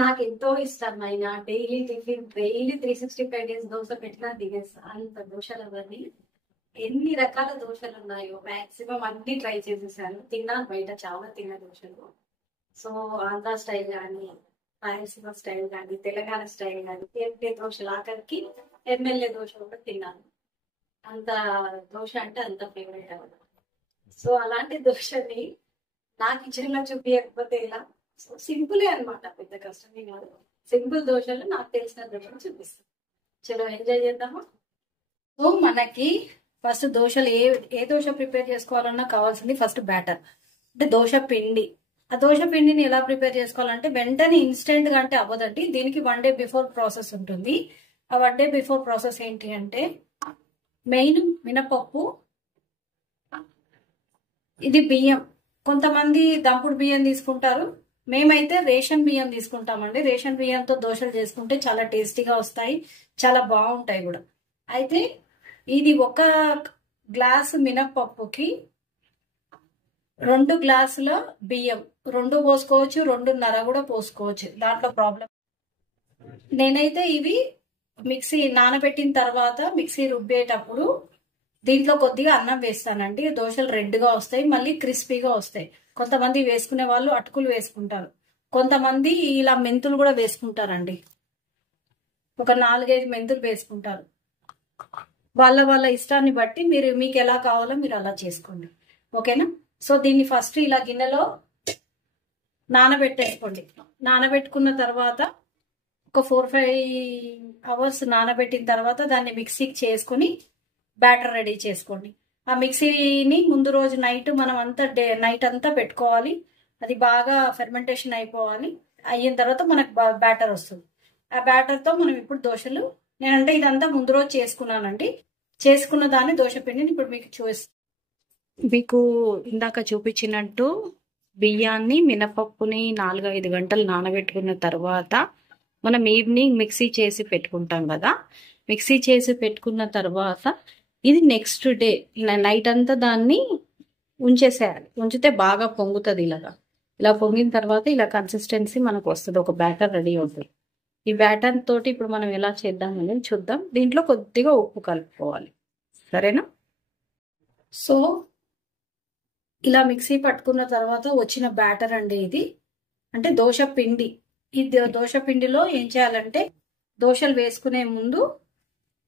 నాకెంతో ఇష్టమైన daily tiffin, daily 365 days dosa పెట్టినా తినేస్తా. అంత దోశలు అవన్నీ. ఎన్ని రకాల దోశలు ఉన్నాయో మాక్సిమం అన్ని ట్రై చేసేసాను. తిన్నాను బయట చాలా తిన్న దోశలు. సో ఆంధ్ర స్టైల్ కానీ, రాయలసీమ స్టైల్ కానీ, తెలంగాణ స్టైల్ కానీ, ఏ దోశలు ఆఖరికి ఎమ్మెల్యే దోశ కూడా తిన్నాను. అంత దోశ అంటే అంత ఫేవరెట్ అవ్వదు. సో అలాంటి దోశని నా కిచెన్ లో చూపించకపోతే ఎలా? సో సింపులే అన్నమాట, పెద్ద కష్టమే కాదు. సింపుల్ దోశలు నాకు తెలిసిన దోశలు చూపిస్తాను. చలో ఎంజాయ్ చేద్దామా. సో మనకి ఫస్ట్ దోశలు ఏ దోశ ప్రిపేర్ చేసుకోవాలన్నా కావాల్సింది ఫస్ట్ బ్యాటర్, అంటే దోశ పిండి. ఆ దోశ పిండిని ఎలా ప్రిపేర్ చేసుకోవాలంటే వెంటనే ఇన్స్టెంట్ గా అంటే అవ్వదండి. దీనికి 1 డే బిఫోర్ ప్రాసెస్ ఉంటుంది. ఆ 1 డే బిఫోర్ ప్రాసెస్ ఏంటి అంటే, మెయిన్ మినపప్పు, ఇది బియ్యం. కొంతమంది దంపుడు బియ్యం తీసుకుంటారు, మేమైతే రేషన్ బియ్యం తీసుకుంటామండి. రేషన్ బియ్యంతో దోశలు చేసుకుంటే చాలా టేస్టీగా వస్తాయి, చాలా బాగుంటాయి కూడా. అయితే ఇది ఒక గ్లాసు మినపప్పుకి 2 గ్లాసుల బియ్యం. 2 పోసుకోవచ్చు, 2.5 కూడా పోసుకోవచ్చు, దాంట్లో ప్రాబ్లం. నేనైతే ఇవి మిక్సీ నానబెట్టిన తర్వాత మిక్సీ రుబ్బేటప్పుడు దీంట్లో కొద్దిగా అన్నం వేస్తానండి. దోశలు రెడ్గా వస్తాయి, మళ్ళీ క్రిస్పీగా వస్తాయి. కొంతమంది వేసుకునే వాళ్ళు అటుకులు వేసుకుంటారు, కొంతమంది ఇలా మెంతులు కూడా వేసుకుంటారండి. ఒక 4-5 మెంతులు వేసుకుంటారు. వాళ్ళ ఇష్టాన్ని బట్టి మీకు ఎలా కావాలో మీరు అలా చేసుకోండి, ఓకేనా. సో దీన్ని ఫస్ట్ ఇలా గిన్నెలో నానబెట్టేసుకోండి. నానబెట్టుకున్న తర్వాత ఒక 4-5 అవర్స్ నానబెట్టిన తర్వాత దాన్ని మిక్సీకి చేసుకుని బ్యాటర్ రెడీ చేసుకోండి. ఆ మిక్సీని ముందు రోజు నైట్ మనం నైట్ అంతా పెట్టుకోవాలి. అది బాగా ఫెర్మెంటేషన్ అయిపోవాలి. అయిన తర్వాత మనకు బ్యాటర్ వస్తుంది. ఆ బ్యాటర్తో మనం ఇప్పుడు దోశలు, నేనంటే ఇదంతా ముందు రోజు చేసుకున్నానండి. చేసుకున్న దాన్ని దోశ పిండిని ఇప్పుడు మీకు ఇందాక చూపించినట్టు బియ్యాన్ని మినపప్పుని 4-5 గంటలు నానబెట్టుకున్న తర్వాత మనం ఈవినింగ్ మిక్సీ చేసి పెట్టుకుంటాం కదా. మిక్సీ చేసి పెట్టుకున్న తర్వాత ఇది నెక్స్ట్ డే నైట్ అంతా దాన్ని ఉంచేసేయాలి. ఉంచితే బాగా పొంగుతుంది. ఇలా పొంగిన తర్వాత ఇలా కన్సిస్టెన్సీ మనకు వస్తుంది, ఒక బ్యాటర్ రెడీ అవుతుంది. ఈ బ్యాటర్ తోటి ఇప్పుడు మనం ఎలా చేద్దామని చూద్దాం. దీంట్లో కొద్దిగా ఉప్పు కలుపుకోవాలి, సరేనా. సో ఇలా మిక్సీ పట్టుకున్న తర్వాత వచ్చిన బ్యాటర్ అండి ఇది, అంటే దోశ పిండి. ఈ దోశ పిండిలో ఏం చేయాలంటే, దోశలు వేసుకునే ముందు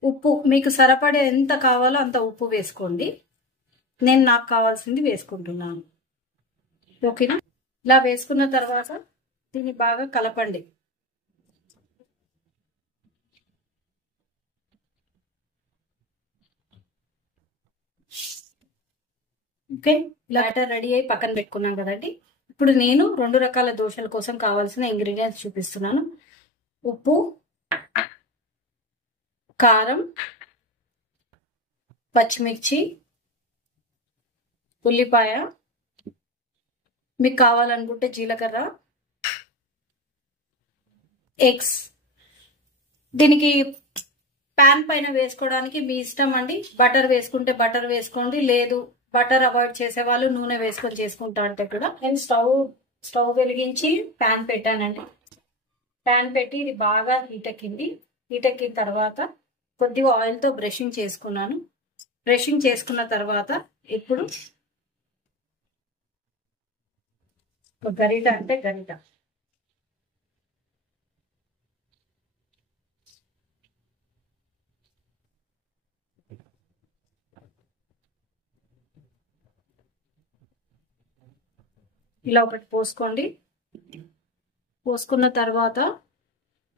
ఉప్పు మీకు సరిపడే ఎంత కావాలో అంత ఉప్పు వేసుకోండి. నేను నాకు కావాల్సింది వేసుకుంటున్నాను, ఓకేనా. ఇలా వేసుకున్న తర్వాత దీన్ని బాగా కలపండి. ఓకే, బ్యాటర్ రెడీ అయ్యి పక్కన పెట్టుకున్నాం కదండి. ఇప్పుడు నేను 2 రకాల దోశల కోసం కావాల్సిన ఇంగ్రీడియంట్స్ చూపిస్తున్నాను. ఉప్పు, కారం, పచ్చిమిర్చి, ఉల్లిపాయ, మీకు కావాలనుకుంటే జీలకర్ర, ఎగ్స్. దీనికి ప్యాన్ పైన వేసుకోవడానికి మీ ఇష్టం అండి. బటర్ వేసుకుంటే బటర్ వేసుకోండి, లేదు బటర్ అవాయిడ్ చేసే వాళ్ళు నూనె వేసుకొని చేసుకుంటా అంటే కూడా. నేను స్టవ్ వెలిగించి ప్యాన్ పెట్టానండి. ప్యాన్ పెట్టి ఇది బాగా హీట్ ఎక్కిన తర్వాత కొద్దిగా ఆయిల్తో బ్రషింగ్ చేసుకున్నాను. బ్రషింగ్ చేసుకున్న తర్వాత ఇప్పుడు గరిట ఇలా ఒకటి పోసుకోండి. పోసుకున్న తర్వాత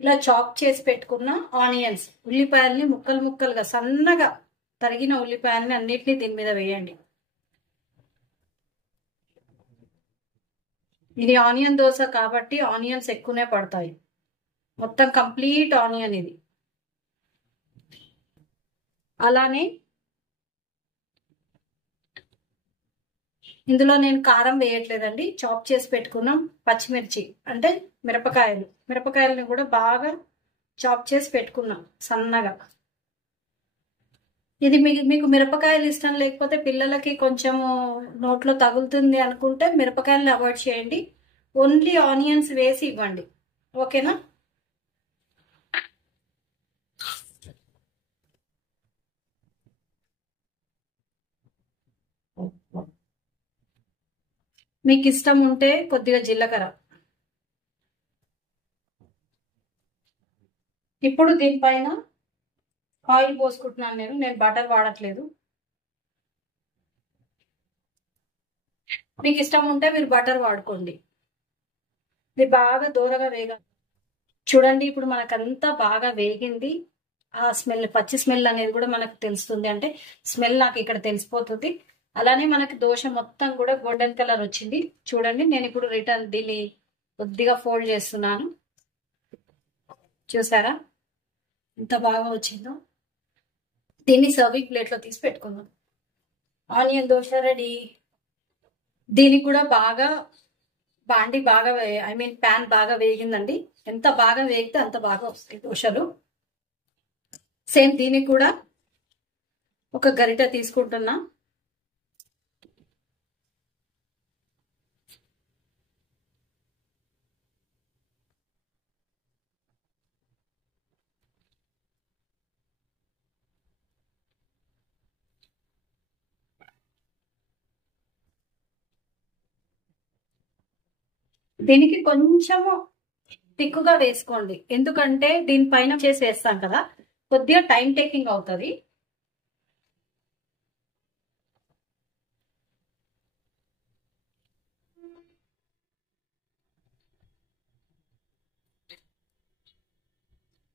ఇలా చాప్ చేసి పెట్టుకున్న ఆనియన్స్, ఉల్లిపాయల్ని ముక్కలుగా సన్నగా తరిగిన ఉల్లిపాయల్ని అన్నిటినీ దీని మీద వేయండి. ఇది ఆనియన్ దోశ కాబట్టి ఆనియన్స్ ఎక్కువనే పడతాయి, మొత్తం కంప్లీట్ ఆనియన్ ఇది. అలానే ఇందులో నేను కారం వేయట్లేదండి. చాప్ చేసి పెట్టుకున్నాం పచ్చిమిర్చి, అంటే మిరపకాయలని కూడా బాగా చాప్ చేసి పెట్టుకున్నాం సన్నగా. ఇది మీకు మిరపకాయలు ఇష్టం లేకపోతే, పిల్లలకి కొంచెము నోట్లో తగులుతుంది అనుకుంటే మిరపకాయలని అవాయిడ్ చేయండి. ఓన్లీ ఆనియన్స్ వేసి ఇవ్వండి, ఓకేనా? మీకు ఇష్టం ఉంటే కొద్దిగా జీలకర్ర. ఇప్పుడు దీనిపైన ఆయిల్ పోసుకుంటున్నాను. నేను బటర్ వాడట్లేదు. మీకు ఇష్టం ఉంటే మీరు బటర్ వాడుకోండి. ఇది బాగా దూరగా వేగాలి. చూడండి, ఇప్పుడు మనకంతా బాగా వేగింది. ఆ స్మెల్, పచ్చి స్మెల్ అనేది కూడా మనకు తెలుస్తుంది. అంటే స్మెల్ నాకు ఇక్కడ తెలిసిపోతుంది. అలానే మనకి దోశ మొత్తం కూడా గోల్డెన్ కలర్ వచ్చింది. చూడండి, నేను ఇప్పుడు రిటర్న్ దీన్ని కొద్దిగా ఫోల్డ్ చేస్తున్నాను. చూసారా ఎంత బాగా వచ్చిందో? దీన్ని సర్వింగ్ ప్లేట్లో తీసి పెట్టుకుందాం. Onion dosa ready. దీనికి కూడా బాగా బాండి బాగా ప్యాన్ బాగా వేగిందండి. ఎంత బాగా వేగితే అంత బాగా వస్తాయి దోశలు. సేమ్ దీనికి కూడా ఒక గరిట తీసుకుంటున్నా. దీనికి కొంచెము తిక్కుగా వేసుకోండి, ఎందుకంటే దీనిపైన చేసి వేస్తాం కదా, కొద్దిగా టైం టేకింగ్ అవుతుంది.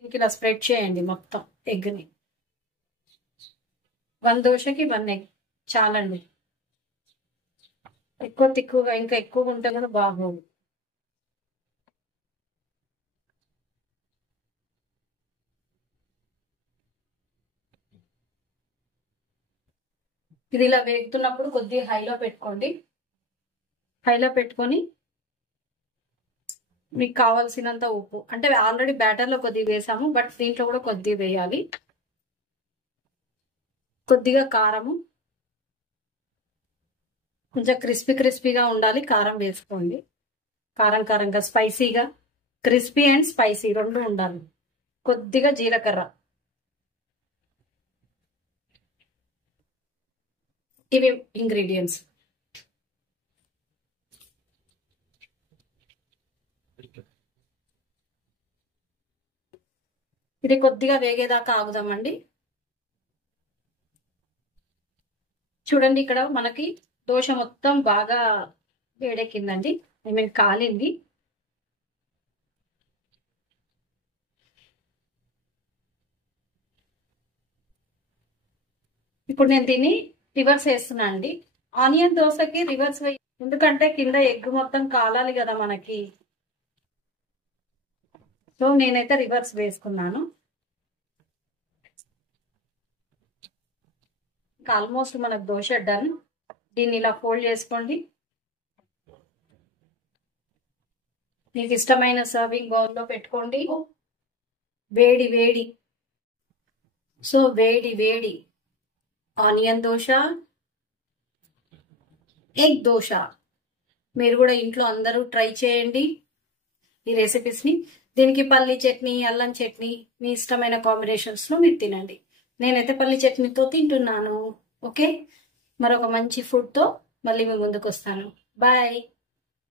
ఇంక ఇలా స్ప్రెడ్ చేయండి మొత్తం ఎగ్ని. 1 దోశకి 1 ఎగ్ చాలండి. ఎక్కువ తిక్కుగా ఇంకా ఎక్కువ ఉంటే కూడా బాగోదు. ఇది ఇలా వేగుతున్నప్పుడు కొద్దిగా హైలో పెట్టుకోండి. హైలో పెట్టుకొని మీకు కావాల్సినంత ఉప్పు, అంటే ఆల్రెడీ బ్యాటర్లో కొద్దిగా వేసాము, బట్ దీంట్లో కూడా కొద్దిగా వేయాలి. కొద్దిగా కారము, కొంచెం క్రిస్పీగా ఉండాలి. కారం వేసుకోండి. కారంగా స్పైసీగా, క్రిస్పీ అండ్ స్పైసీ రెండు ఉండాలి. కొద్దిగా జీలకర్ర. ఇవి ఇంగ్రీడియంట్స్. ఇది కొద్దిగా వేగేదాకా ఆగుదామండి. చూడండి, ఇక్కడ మనకి దోశ మొత్తం బాగా వేడెక్కిందండి. కాలింది. ఇప్పుడు నేను దీన్ని రివర్స్ వేస్తున్నా అండి. ఆనియన్ దోశకి రివర్స్ వేయి, ఎందుకంటే కింద ఎగ్ మొత్తం కాలాలి కదా మనకి. సో నేనైతే రివర్స్ వేసుకున్నాను. ఆల్మోస్ట్ మనకు దోశ డన్. దీన్ని ఇలా ఫోల్డ్ చేసుకోండి. మీకు ఇష్టమైన సర్వింగ్ బౌల్లో పెట్టుకోండి. వేడి వేడి, సో వేడి ఆనియన్ దోశ, ఎగ్ దోశ. మీరు కూడా ఇంట్లో అందరూ ట్రై చేయండి ఈ రెసిపీస్ని. దీనికి పల్లి చట్నీ, అల్లం చట్నీ, మీ ఇష్టమైన కాంబినేషన్స్లో మీరు తినండి. నేనైతే పల్లి చట్నీతో తింటున్నాను. ఓకే, మరొక మంచి ఫుడ్తో మళ్ళీ మీ ముందుకు వస్తాను. బాయ్.